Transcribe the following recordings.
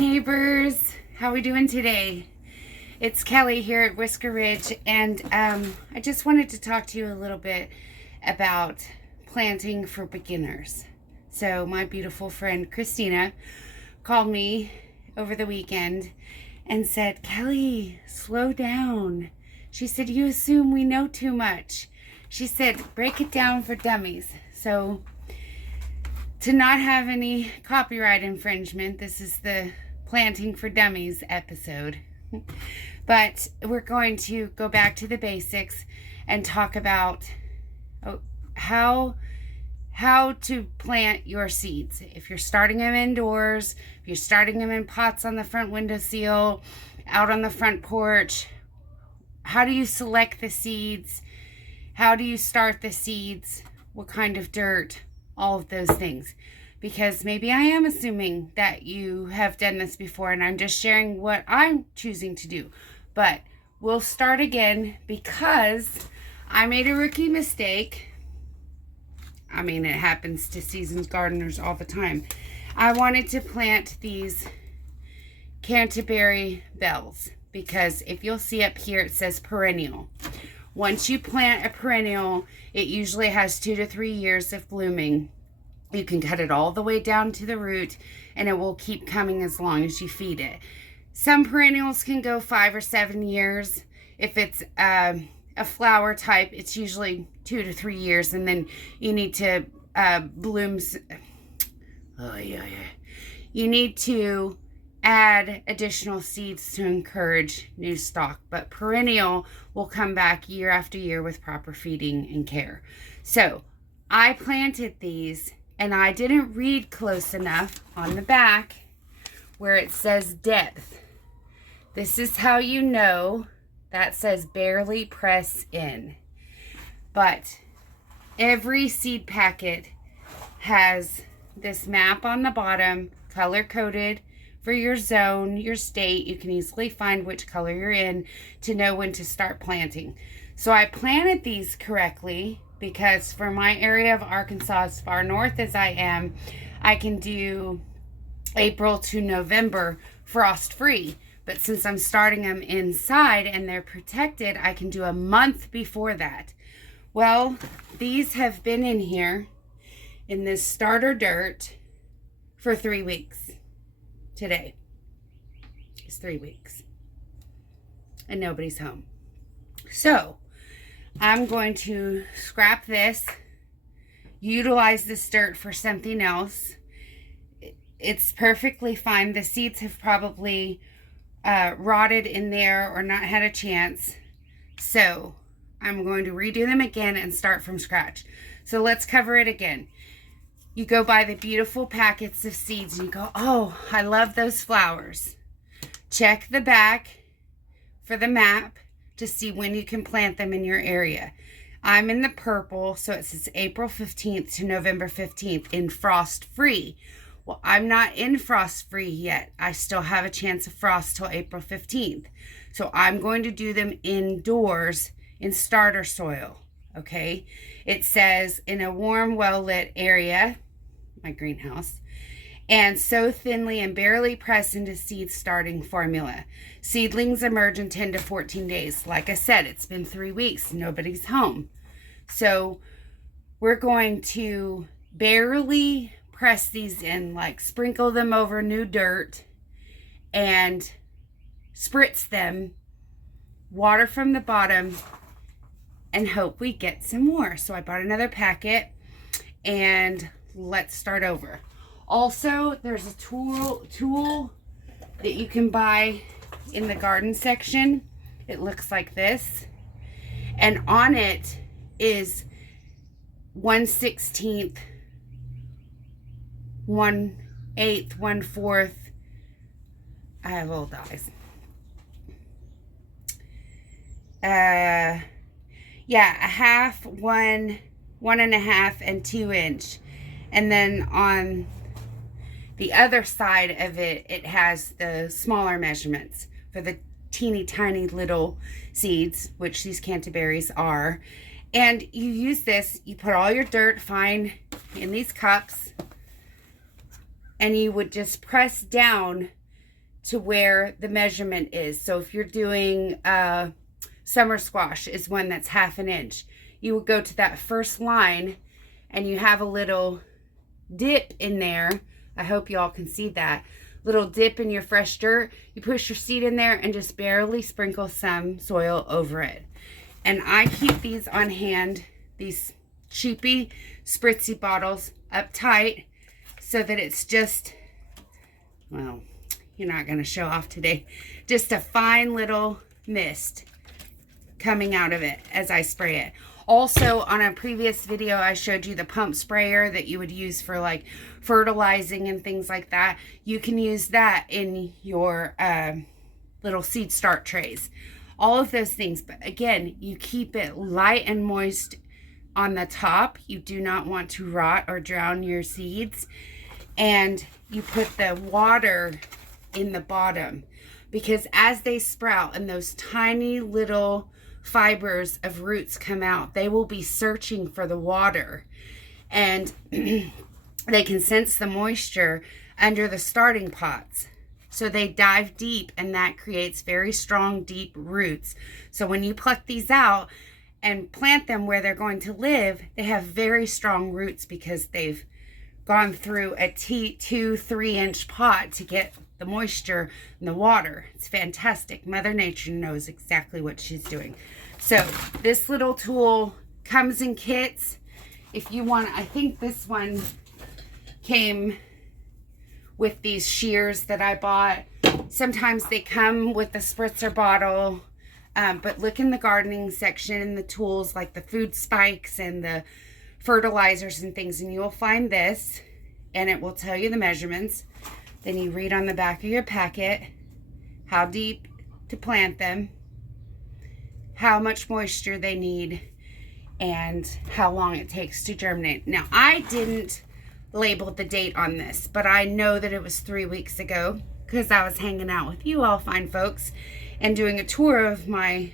neighbors, how we doing today? It's Kelly here at Whisker Ridge, and I just wanted to talk to you a little bit about planting for beginners. So my beautiful friend Christina called me over the weekend and said, Kelly, slow down. She said, you assume we know too much. She said, break it down for dummies. So to not have any copyright infringement, this is the Planting for Dummies episode. But we're going to go back to the basics and talk about how to plant your seeds. If you're starting them indoors, if you're starting them in pots on the front windowsill, out on the front porch, how do you select the seeds? How do you start the seeds? What kind of dirt? All of those things. Because maybe I am assuming that you have done this before and I'm just sharing what I'm choosing to do. But we'll start again because I made a rookie mistake. I mean, it happens to seasoned gardeners all the time. I wanted to plant these Canterbury bells because if you'll see up here, it says perennial. Once you plant a perennial, it usually has 2 to 3 years of blooming. You can cut it all the way down to the root and it will keep coming as long as you feed it. Some perennials can go 5 or 7 years. If it's a flower type, it's usually 2 to 3 years, and then you need to You need to add additional seeds to encourage new stock, but perennial will come back year after year with proper feeding and care. So I planted these and I didn't read close enough on the back where it says depth. This is how you know that says barely press in. But every seed packet has this map on the bottom, color coded for your zone, your state. You can easily find which color you're in to know when to start planting. So I planted these correctly because for my area of Arkansas, as far north as I am, I can do April to November frost free. But since I'm starting them inside and they're protected, I can do a month before that. Well, these have been in here in this starter dirt for 3 weeks. Today is 3 weeks and nobody's home. So I'm going to scrap this, utilize this dirt for something else. It's perfectly fine. The seeds have probably rotted in there or not had a chance. So I'm going to redo them again and start from scratch. So let's cover it again. You go buy the beautiful packets of seeds and you go, oh, I love those flowers. Check the back for the map to see when you can plant them in your area. I'm in the purple, so it says April 15th to November 15th in frost free. Well, I'm not in frost free yet. I still have a chance of frost till April 15th. So I'm going to do them indoors in starter soil, okay? It says in a warm, well-lit area, my greenhouse, and sow thinly and barely press into seed starting formula. Seedlings emerge in 10 to 14 days. Like I said, it's been 3 weeks. Nobody's home. So we're going to barely press these in, like sprinkle them over new dirt and spritz them, water from the bottom, and hope we get some more. So I bought another packet and let's start over. Also, there's a tool that you can buy in the garden section. It looks like this. And on it is 1/16, 1/8, 1/4. I have old eyes. Yeah, a half, 1, 1.5, and 2 inch. And then on the other side of it, it has the smaller measurements for the teeny tiny little seeds, which these Canterbury's are. And you use this, you put all your dirt fine in these cups, and you would just press down to where the measurement is. So if you're doing summer squash is one that's 1/2 inch, you would go to that first line and you have a little dip in there. I hope y'all can see that little dip in your fresh dirt. You push your seed in there and just barely sprinkle some soil over it. And I keep these on hand, these cheapy spritzy bottles, up tight, so that it's just, well, you're not going to show off today, just a fine little mist coming out of it as I spray it. Also, on a previous video, I showed you the pump sprayer that you would use for like fertilizing and things like that. You can use that in your little seed start trays. All of those things. But again, you keep it light and moist on the top. You do not want to rot or drown your seeds. And you put the water in the bottom, because as they sprout and those tiny little fibers of roots come out, they will be searching for the water, and they can sense the moisture under the starting pots. So they dive deep, and that creates very strong, deep roots. So when you pluck these out and plant them where they're going to live, they have very strong roots because they've gone through a 2-3 inch pot to get the moisture and the water. It's fantastic. Mother Nature knows exactly what she's doing. So this little tool comes in kits. If you want, I think this one came with these shears that I bought. Sometimes they come with the spritzer bottle, but look in the gardening section in the tools, like the food spikes and the fertilizers and things, and you'll find this, and it will tell you the measurements. Then you read on the back of your packet how deep to plant them, how much moisture they need, and how long it takes to germinate. Now, I didn't label the date on this, but I know that it was 3 weeks ago because I was hanging out with you all fine folks and doing a tour of my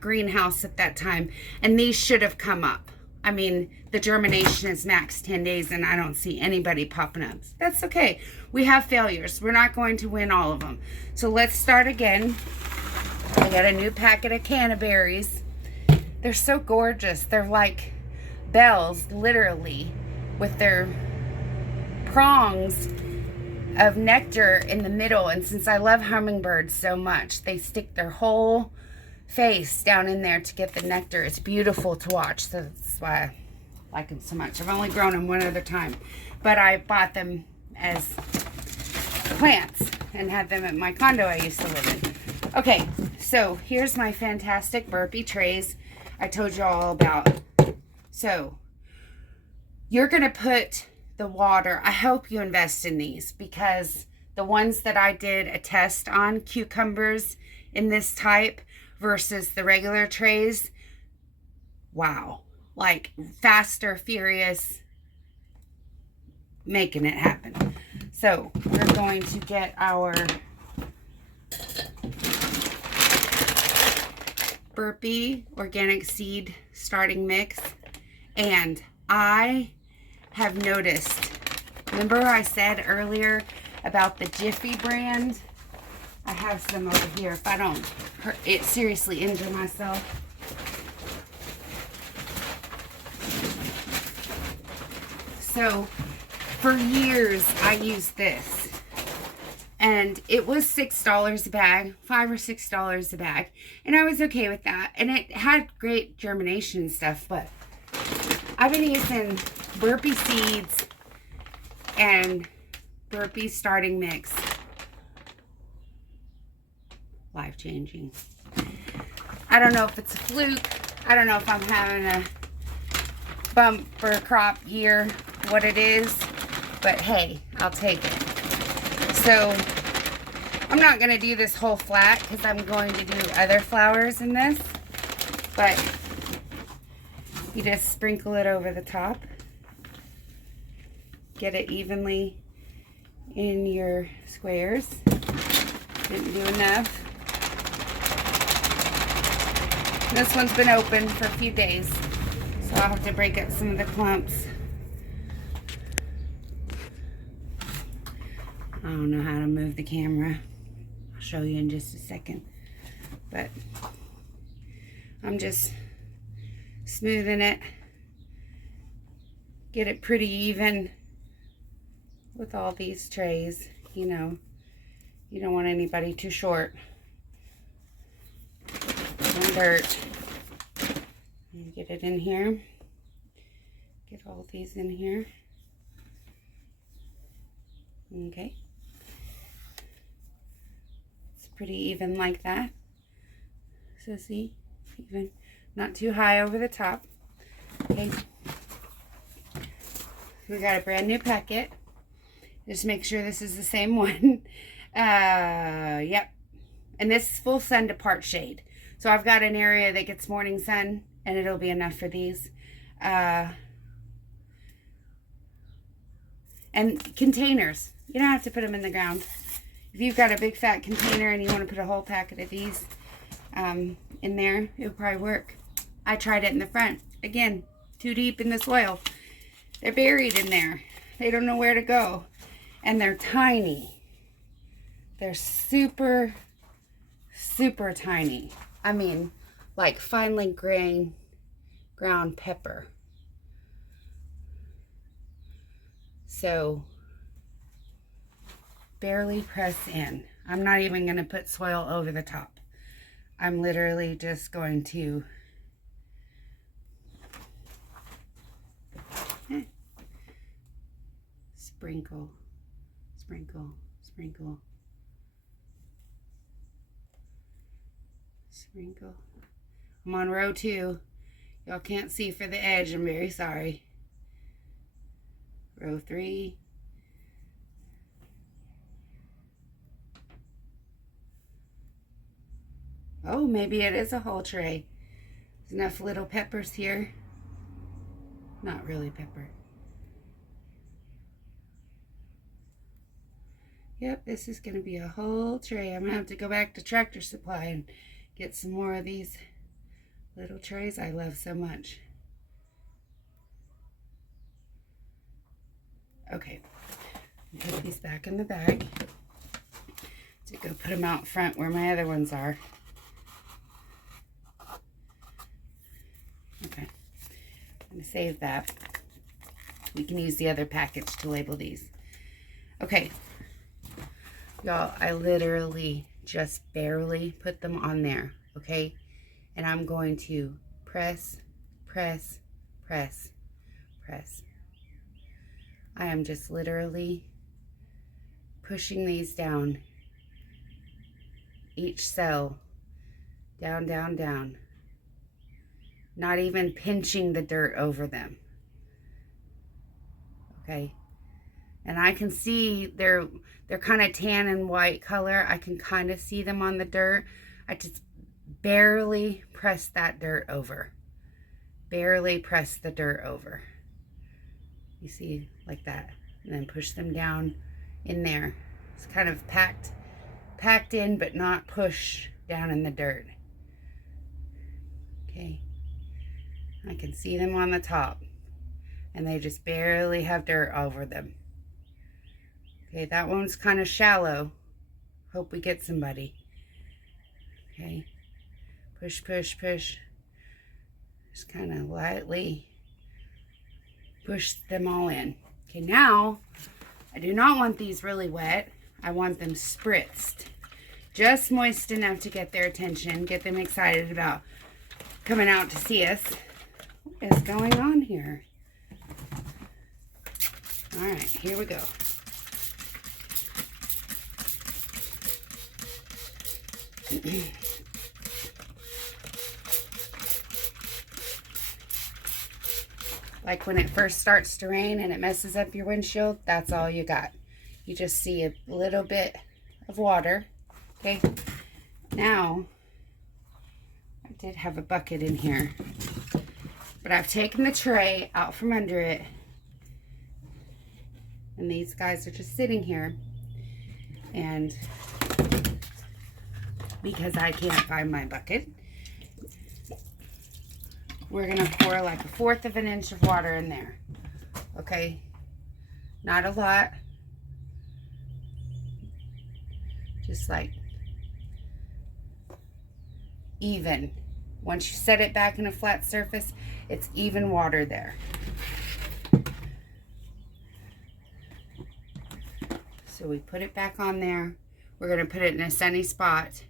greenhouse at that time, and these should have come up. I mean, the germination is max 10 days, and I don't see anybody popping up. That's okay. We have failures. We're not going to win all of them. So let's start again. I got a new packet of cannaberries. They're so gorgeous. They're like bells, literally, with their prongs of nectar in the middle. And since I love hummingbirds so much, they stick their whole face down in there to get the nectar. It's beautiful to watch. So that's why I like them so much. I've only grown them one other time, but I bought them as plants and had them at my condo I used to live in. Okay, so here's my fantastic Burpee trays I told you all about. So you're going to put the water. I hope you invest in these, because the ones that I did a test on, cucumbers in this type versus the regular trays, wow, like faster, furious, making it happen. So we're going to get our Burpee organic seed starting mix, and I have noticed, remember I said earlier about the Jiffy brand? I have some over here if I don't seriously injure myself. So for years I used this, and it was $6 a bag, $5 or $6 a bag, and I was okay with that, and it had great germination and stuff. But I've been using Burpee seeds and Burpee starting mix. Life-changing. I don't know if it's a fluke. I don't know if I'm having a bumper crop year, what it is, but hey, I'll take it. So I'm not going to do this whole flat because I'm going to do other flowers in this, but you just sprinkle it over the top. Get it evenly in your squares. Didn't do enough. This one's been open for a few days, so I'll have to break up some of the clumps. I don't know how to move the camera. I'll show you in just a second. But I'm just smoothing it. Get it pretty even with all these trays. You know, you don't want anybody too short. Some dirt. Get it in here. Get all these in here. Okay. It's pretty even like that. So see, even, not too high over the top. Okay. We got a brand new packet. Just make sure this is the same one. Yep. And this is full sun to part shade. So I've got an area that gets morning sun, and it'll be enough for these. And containers. You don't have to put them in the ground. If you've got a big fat container and you want to put a whole packet of these in there, it'll probably work. I tried it in the front. Again, too deep in the soil. They're buried in there. They don't know where to go. And they're tiny. They're super, super tiny. I mean, like finely ground pepper. So, barely press in. I'm not even going to put soil over the top. I'm literally just going to sprinkle, sprinkle, sprinkle, sprinkle. I'm on row 2. Y'all can't see for the edge. I'm very sorry. Row 3. Oh, maybe it is a whole tray. There's enough little peppers here. Not really pepper. Yep, this is going to be a whole tray. I'm going to have to go back to Tractor Supply and get some more of these little trays I love so much. Okay, put these back in the bag. To go put them out front where my other ones are. Okay, I'm going to save that. We can use the other package to label these. Okay, y'all, I literally just barely put them on there, okay? And I'm going to press, press, press, press. I am just literally pushing these down, each cell, down, down, down. Not even pinching the dirt over them. Okay. And I can see they're kind of tan and white color. I can kind of see them on the dirt. I just barely press that dirt over. Barely press the dirt over. You see, like that. And then push them down in there. It's kind of packed in, but not pushed down in the dirt. Okay. I can see them on the top. And they just barely have dirt over them. Okay, that one's kind of shallow. Hope we get somebody. Okay. Push, push, push. Just kind of lightly push them all in. Okay, now, I do not want these really wet. I want them spritzed. Just moist enough to get their attention, get them excited about coming out to see us. What is going on here? All right, here we go. Like when it first starts to rain and it messes up your windshield, that's all you got. You just see a little bit of water. Okay, now I did have a bucket in here, but I've taken the tray out from under it, and these guys are just sitting here, and because I can't find my bucket, we're gonna pour like 1/4 of an inch of water in there. Okay, not a lot, just like even. Once you set it back in a flat surface, it's even water there. So we put it back on there. We're going to put it in a sunny spot.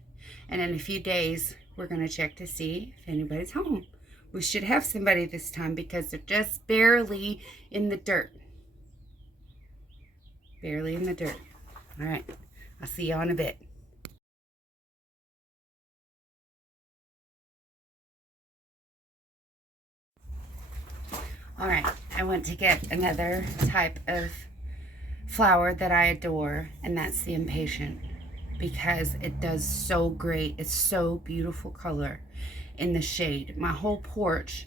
And in a few days, we're going to check to see if anybody's home. We should have somebody this time because they're just barely in the dirt. Barely in the dirt. All right. I'll see you in a bit. All right. I went to get another type of flower that I adore, and that's the impatient, because it does so great. It's so beautiful color in the shade. My whole porch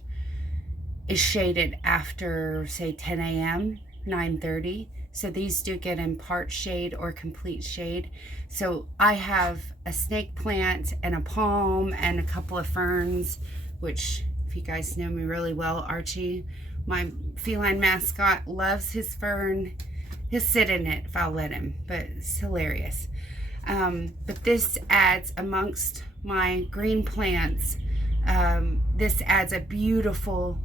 is shaded after, say, 10 a.m., 9:30. So these do get in part shade or complete shade. So I have a snake plant and a palm and a couple of ferns, which, if you guys know me really well, Archie, my feline mascot, loves his fern. He'll sit in it if I'll let him, but it's hilarious. But this adds amongst my green plants, this adds a beautiful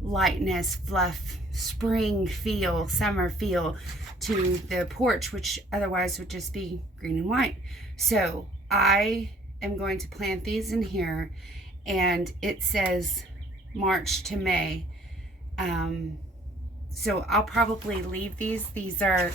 lightness, fluff, spring feel, summer feel to the porch, which otherwise would just be green and white. So I am going to plant these in here, and it says March to May. So I'll probably leave these. These are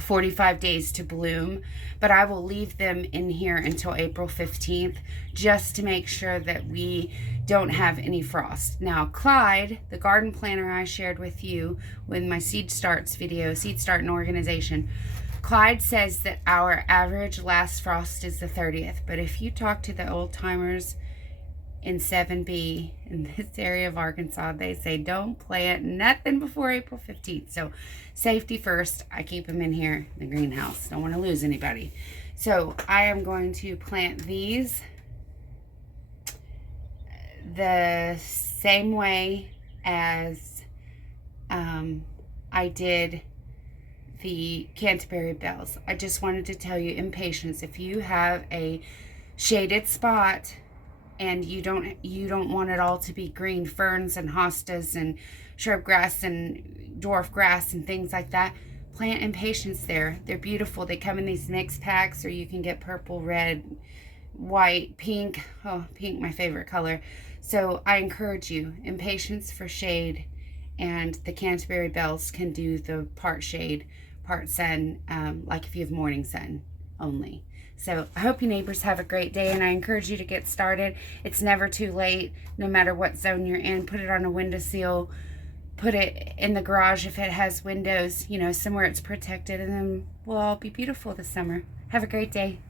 45 days to bloom, but I will leave them in here until April 15th just to make sure that we don't have any frost. Now, Clyde, the garden planner I shared with you with my Seed Starts video, Seed Start and Organization, Clyde says that our average last frost is the 30th, but if you talk to the old timers in 7B in this area of Arkansas, they say don't plant nothing before April 15th. So safety first. I keep them in here in the greenhouse. Don't want to lose anybody. So I am going to plant these the same way as I did the Canterbury bells. I just wanted to tell you, impatience, if you have a shaded spot and you don't want it all to be green ferns and hostas and shrub grass and dwarf grass and things like that, plant impatiens there. They're beautiful. They come in these mixed packs, or you can get purple, red, white, pink. Oh, pink, my favorite color. So I encourage you, impatiens for shade, and the Canterbury bells can do the part shade, part sun, like if you have morning sun only. So I hope you neighbors have a great day, and I encourage you to get started. It's never too late, no matter what zone you're in. Put it on a windowsill, put it in the garage if it has windows, you know, somewhere it's protected, and then we'll all be beautiful this summer. Have a great day.